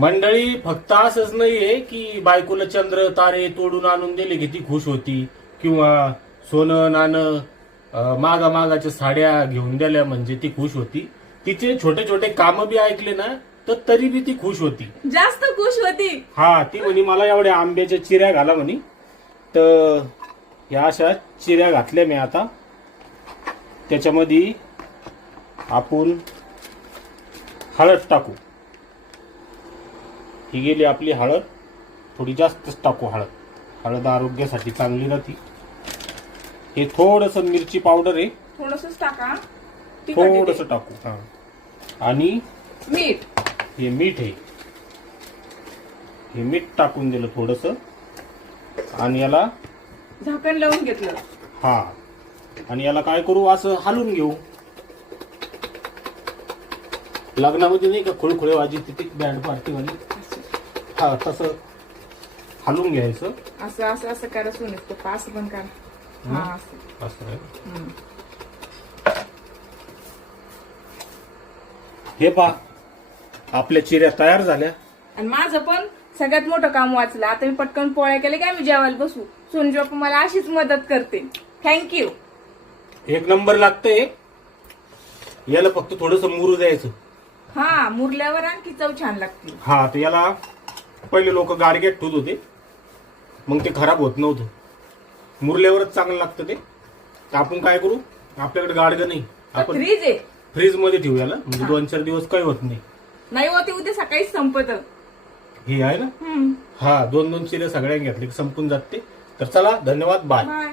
मंडळी फक्त असंच नाहीये की बायकोला चंद्र तारे तोडून आणून दिले की ती खुश होती, किंवा सोनं नाणं मागाच्या साड्या घेऊन दिल्या म्हणजे ती खुश होती. तिचे छोटे छोटे काम बी ऐकले ना तर तरी बी ती खुश होती, जास्त खुश होती. हा. ती म्हणे मला एवढ्या आंब्याच्या चिऱ्या घाला म्हणे. तर या अशा चिऱ्या घातल्या मी. आता त्याच्यामध्ये आपण हळद टाकू. ही गेली आपली हळद. थोडी जास्तच टाकू हळद. हळद आरोग्यासाठी चांगली राहते. हे थोडस मिरची पावडर आहे, थोडंसंच टाका. थोडस टाकू. हा. आणि मीठ. हे मीठ आहे, हे मीठ टाकून दिलं थोडस. आणि याला झाकण लावून घेतलं. हा. आणि याला काय करू, असं हलवून घेऊ. लग्नामध्ये नाही का खुळखुळे वाजी तिथे बँड पार्टी वाली, हा तसं हलवून घ्यायचं. असं असं असं करा. सोनीत पास पण करा. हा असं असं आहे. हे पहा, आपल्या चिऱ्या तयार झाल्या. आणि माझं पण सगळ्यात मोठं काम वाचलं. आता मी पटकन पोळ्या केले काय मी जेवायला बसू. सोनू बापू मला अशीच मदत करते. थँक्यू. एक नंबर लागतंय. याला फक्त थोडस मुरू द्यायचं. हा, मुरल्यावर आणखी चव छान लागते. हा. तर याला पहिले लोक गाडग्यात ठेवत होते, मग ते खराब होत नव्हतं. मुरल्यावरच चांगलं लागतं ते. तर आपण काय करू, आपल्याकडे गाडगं नाही, आपण फ्रीज आहे. फ्रीज मध्ये ठेवू याला. म्हणजे 2-4 दिवस काही होत नाही. नाही होते उद्या सकाळीच संपत. हे आहे ना. हा, 2-2 चिरे सगळ्यांनी घेतले की संपून जाते. तर चला, धन्यवाद, बाय. बाय.